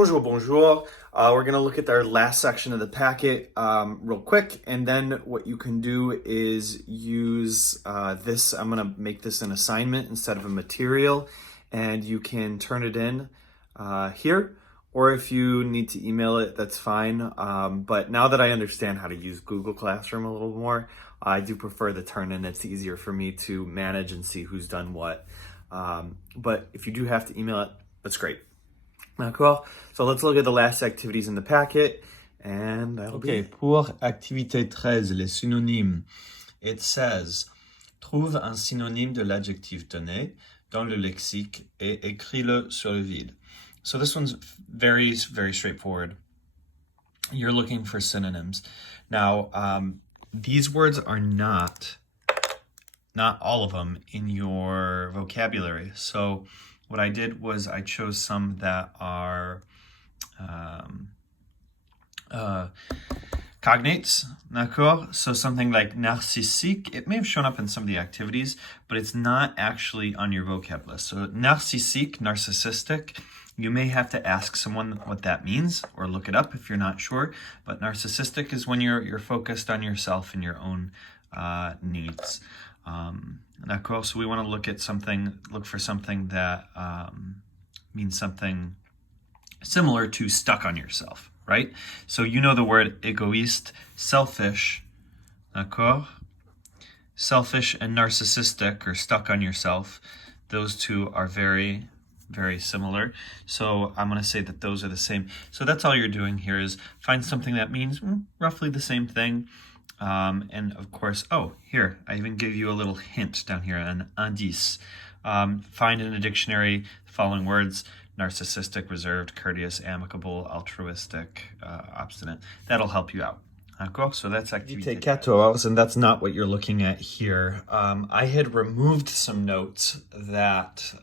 Bonjour, bonjour. We're going to look at our last section of the packet real quick, and then what you can do is use this. I'm going to make this an assignment instead of a material, and you can turn it in here, or if you need to email it, that's fine. But now that I understand how to use Google Classroom a little more, I do prefer the turn in. It's easier for me to manage and see who's done what. But if you do have to email it, that's great. D'accord? So let's look at the last activities in the packet, and that'll be it. Pour activité 13, les synonymes, it says, trouve un synonyme de l'adjectif donné dans le lexique et écris-le sur le vide. So this one's very, very straightforward. You're looking for synonyms. Now, these words are not all of them in your vocabulary. So what I did was I chose some that are cognates, d'accord? So something like narcissique, it may have shown up in some of the activities, but it's not actually on your vocab list. So narcissique, narcissistic, you may have to ask someone what that means or look it up if you're not sure. But narcissistic is when you're focused on yourself and your own needs. D'accord? So we want to look for something that means something similar to stuck on yourself, right? So you know the word égoïste, selfish, d'accord? Selfish and narcissistic, or stuck on yourself, those two are very, very similar. So I'm going to say that those are the same. So that's all you're doing here is find something that means roughly the same thing. And of course, here, I even give you a little hint down here, an indice. Find in a dictionary the following words: narcissistic, reserved, courteous, amicable, altruistic, obstinate. That'll help you out. So that's activité 14, and that's not what you're looking at here. I had removed some notes that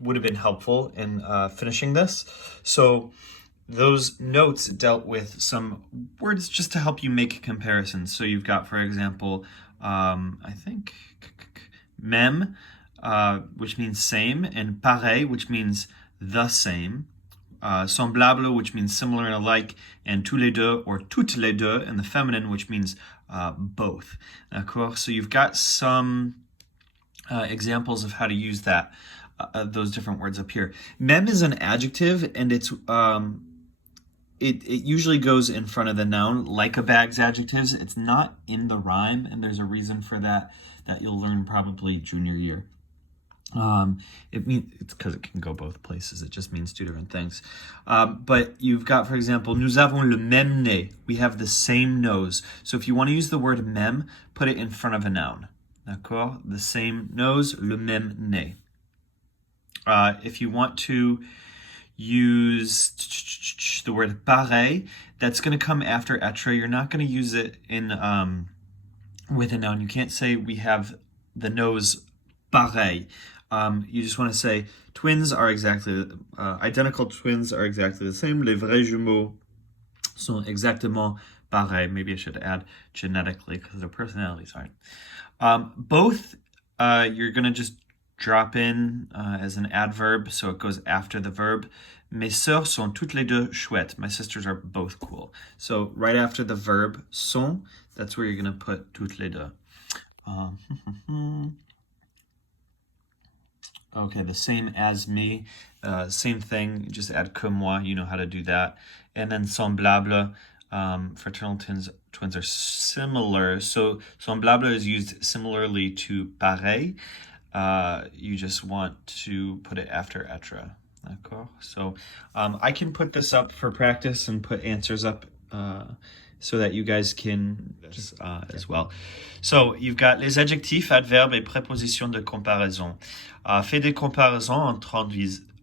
would have been helpful in finishing this. So those notes dealt with some words just to help you make comparisons. So you've got, for example, I think même, which means same, and pareil, which means the same. Semblable, which means similar and alike, and tous les deux or toutes les deux in the feminine, which means both. D'accord? So you've got some examples of how to use that. Those different words up here. Même is an adjective, and it's it usually goes in front of the noun, like a bag's adjectives. It's not in the rhyme, and there's a reason for that you'll learn probably junior year. It's because it can go both places. It just means two different things. But you've got, for example, nous avons le même nez. We have the same nose. So if you want to use the word même, put it in front of a noun. D'accord? The same nose, le même nez. If you want to use the word pareil, that's going to come after être. You're not going to use it in with a noun. You can't say we have the nose pareil. You just want to say twins are exactly identical. Twins are exactly the same. Les vrais jumeaux sont exactement pareils. Maybe I should add genetically because their personalities aren't. Both you're going to just drop in as an adverb, so it goes after the verb. Mes sœurs sont toutes les deux chouettes. My sisters are both cool. So right after the verb sont, that's where you're going to put toutes les deux. Okay, the same as me, same thing, just add que moi, you know how to do that. And then semblable, fraternal twins are similar. So semblable is used similarly to pareil. You just want to put it after être. D'accord? So I can put this up for practice and put answers up so that you guys can as well. So you've got les adjectifs, adverbes et prépositions de comparaison. Fais des comparaisons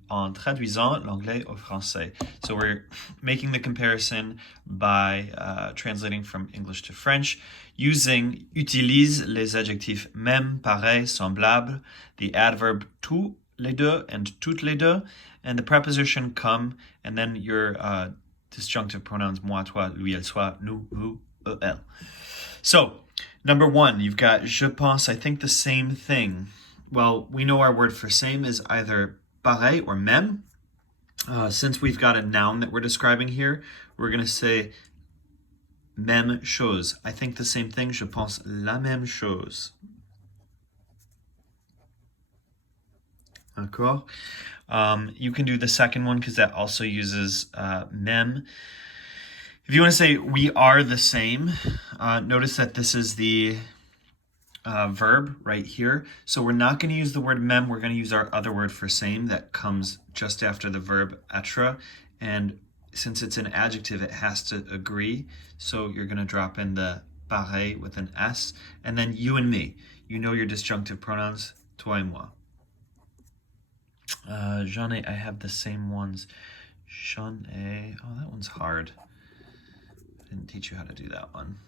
en traduisant l'anglais au français. So we're making the comparison by translating from English to French. Utilise les adjectifs même, pareil, semblable, the adverb tous les deux and toutes les deux, and the preposition comme, and then your disjunctive pronouns moi, toi, lui, elle, soi, nous, vous, elle. So, number one, you've got je pense, I think the same thing. Well, we know our word for same is either pareil or même. Since we've got a noun that we're describing here, we're going to say même chose. I think the same thing. Je pense la même chose. D'accord? You can do the second one because that also uses même. If you want to say we are the same, notice that this is the verb right here. So we're not going to use the word même. We're going to use our other word for same that comes just after the verb être. And since it's an adjective, it has to agree. So you're going to drop in the pareil with an S. And then you and me. You know your disjunctive pronouns, toi et moi. J'en ai, I have the same ones. J'en ai, oh, that one's hard. I didn't teach you how to do that one.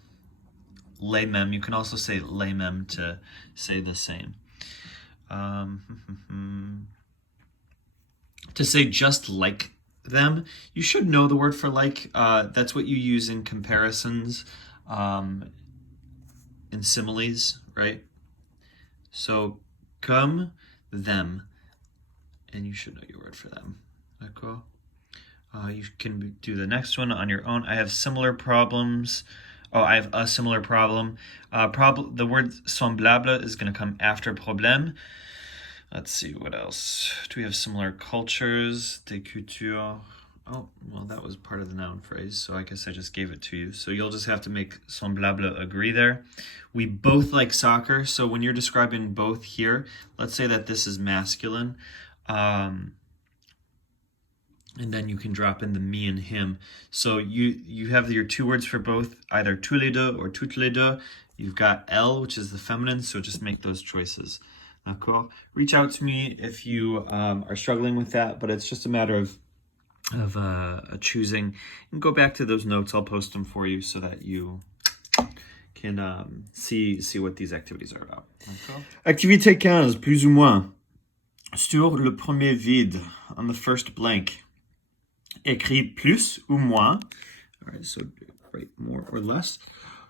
Les mêmes, you can also say les mêmes to say the same. To say just like them, you should know the word for like. That's what you use in comparisons, in similes, right? So, comme them, and you should know your word for them. D'accord? You can do the next one on your own. I have similar problems. Oh, I have a similar problem. The word semblable is going to come after problème. Let's see, what else? Do we have similar cultures? Des cultures. Oh, well, that was part of the noun phrase, so I guess I just gave it to you. So you'll just have to make semblable agree there. We both like soccer, so when you're describing both here, let's say that this is masculine. And then you can drop in the me and him. So you have your two words for both, either tous les deux or toutes les deux. You've got elle, which is the feminine, so just make those choices. D'accord? Reach out to me if you are struggling with that, but it's just a matter of choosing. And go back to those notes. I'll post them for you so that you can see what these activities are about. D'accord? Activité 15, plus ou moins. Sur le premier vide, on the first blank. Écris plus ou moins. All right, so write more or less.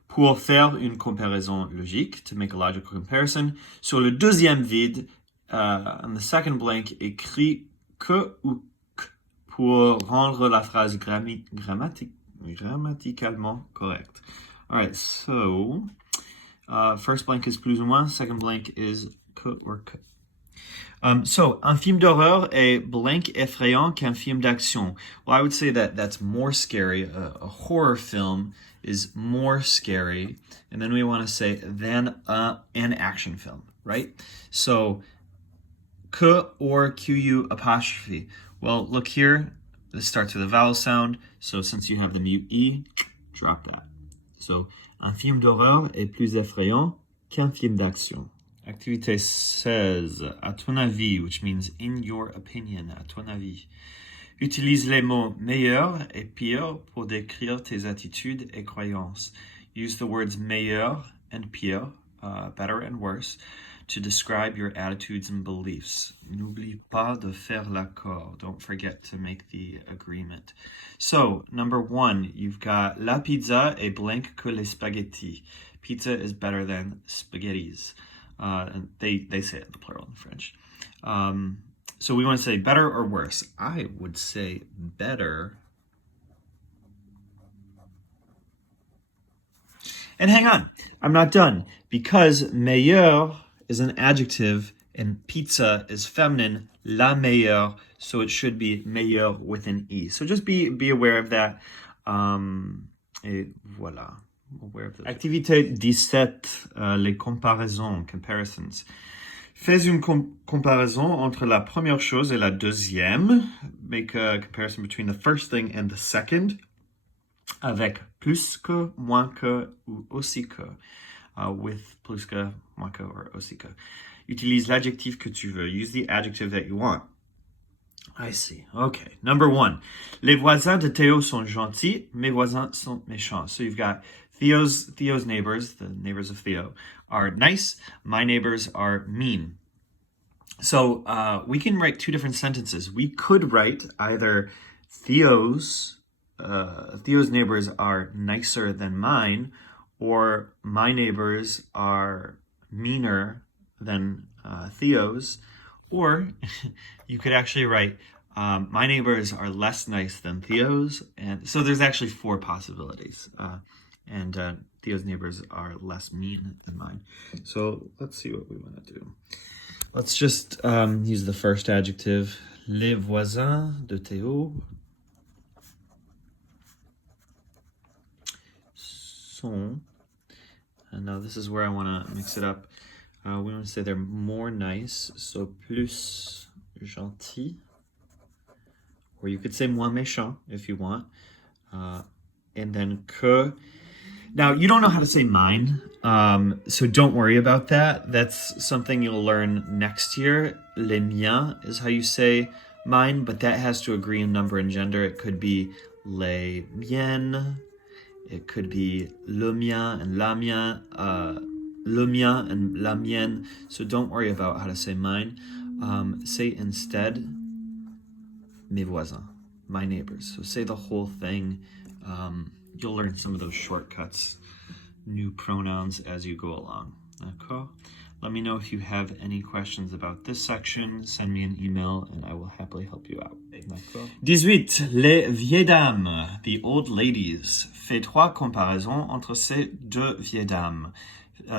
Pour faire une comparaison logique, to make a logical comparison. Sur le deuxième vide, on the second blank, écris que ou que pour rendre la phrase grammaticalement correcte. All right, so first blank is plus ou moins, second blank is que or que. So, un film d'horreur est blank effrayant qu'un film d'action. Well, I would say that that's more scary. A horror film is more scary. And then we want to say than an action film, right? So, que or QU apostrophe. Well, look here. This starts with a vowel sound. So, since you have the mute E, drop that. So, un film d'horreur est plus effrayant qu'un film d'action. Activité 16, à ton avis, which means in your opinion, à ton avis. Utilise les mots meilleur et pire pour décrire tes attitudes et croyances. Use the words meilleur and pire, better and worse, to describe your attitudes and beliefs. N'oublie pas de faire l'accord. Don't forget to make the agreement. So, number 1, you've got la pizza est blank que les spaghettis. Pizza is better than spaghettis. And they say it in the plural in French. So we want to say better or worse. I would say better. And hang on, I'm not done. Because meilleur is an adjective and pizza is feminine, la meilleure, so it should be meilleur with an E. So just be aware of that. Et voilà. Activité 17, les comparaisons, comparisons. Fais une comparaison entre la première chose et la deuxième. Make a comparison between the first thing and the second. Avec plus que, moins que, ou aussi que. With plus que, moins que, or aussi que. Utilise l'adjectif que tu veux. Use the adjective that you want. I see. Okay. Number 1. Les voisins de Théo sont gentils, mes voisins sont méchants. So you've got Theo's neighbors, the neighbors of Theo, are nice. My neighbors are mean. So we can write two different sentences. We could write either Theo's neighbors are nicer than mine, or my neighbors are meaner than Theo's. Or you could actually write My neighbors are less nice than Theo's, and so there's actually 4 possibilities. And Theo's neighbors are less mean than mine. So let's see what we want to do. Let's just use the first adjective. Les voisins de Théo sont. And now this is where I want to mix it up. We want to say they're more nice, so plus gentil. Or you could say moins méchant if you want. And then que. Now, you don't know how to say mine, so don't worry about that. That's something you'll learn next year. Les miens is how you say mine, but that has to agree in number and gender. It could be les miennes. It could be le mien and la mien, le mien and la mienne. So don't worry about how to say mine. Say instead, mes voisins, my neighbors. So say the whole thing. You'll learn some of those shortcuts, new pronouns as you go along. D'accord? Let me know if you have any questions about this section. Send me an email and I will happily help you out. D'accord? 18. Les vieilles dames, the old ladies. Fais 3 comparaisons entre ces 2 vieilles dames.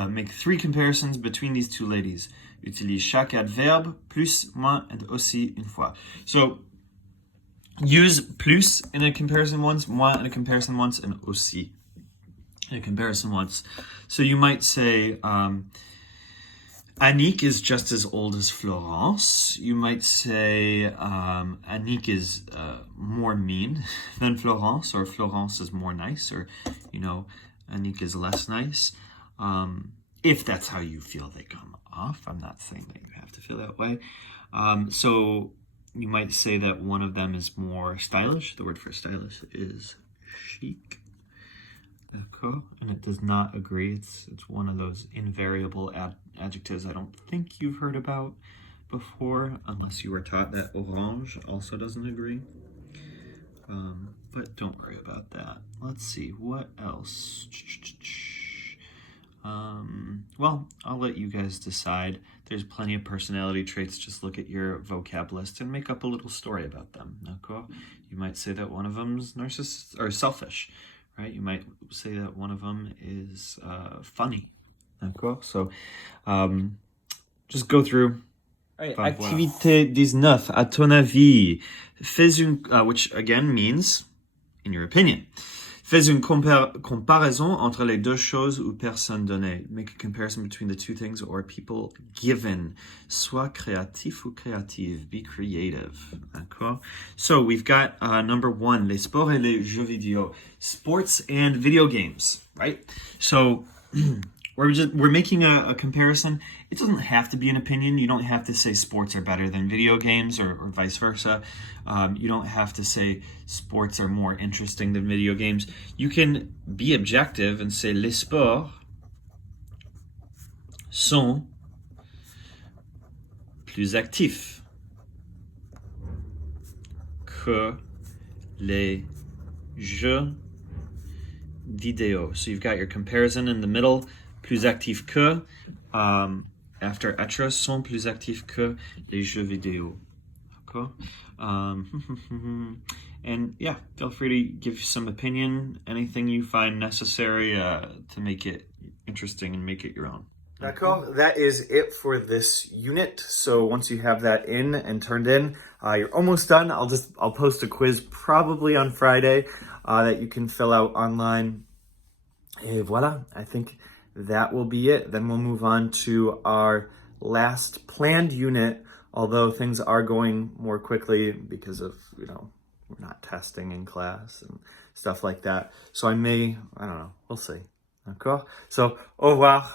Make 3 comparisons between these 2 ladies. Utilise chaque adverbe, plus, moins, and aussi une fois. So, use plus in a comparison once, moins in a comparison once, and aussi in a comparison once. So you might say, Annick is just as old as Florence. You might say, Annick is more mean than Florence, or Florence is more nice, or, Annick is less nice. If that's how you feel they come off. I'm not saying that you have to feel that way. So you might say that one of them is more stylish. The word for stylish is chic. And it does not agree. It's one of those invariable adjectives I don't think you've heard about before, unless you were taught that orange also doesn't agree. But don't worry about that. Let's see, what else? Well, I'll let you guys decide. There's plenty of personality traits. Just look at your vocab list and make up a little story about them. D'accord? You might say that one of them's narcissist or selfish, right? You might say that one of them is funny. D'accord? So, just go through. Right, Activité 19. À ton avis, fais une, which again means, in your opinion. Fais une comparaison entre les 2 choses ou personnes données. Make a comparison between the 2 things or people given. Sois créatif ou créative. Be creative. D'accord? So we've got number 1, les sports et les jeux vidéo. Sports and video games, right? So we're making a comparison. It doesn't have to be an opinion. You don't have to say sports are better than video games or vice versa. You don't have to say sports are more interesting than video games. You can be objective and say les sports sont plus actifs que les jeux vidéo. So you've got your comparison in the middle. Plus actif que, after être, sont plus actifs que les jeux vidéo. Okay? And yeah, feel free to give some opinion, anything you find necessary to make it interesting and make it your own. D'accord. That is it for this unit. So once you have that in and turned in, you're almost done. I'll post a quiz probably on Friday that you can fill out online. Et voilà, I think that will be it. Then we'll move on to our last planned unit, although things are going more quickly because of, we're not testing in class and stuff like that. So I don't know, we'll see. D'accord? So, au revoir.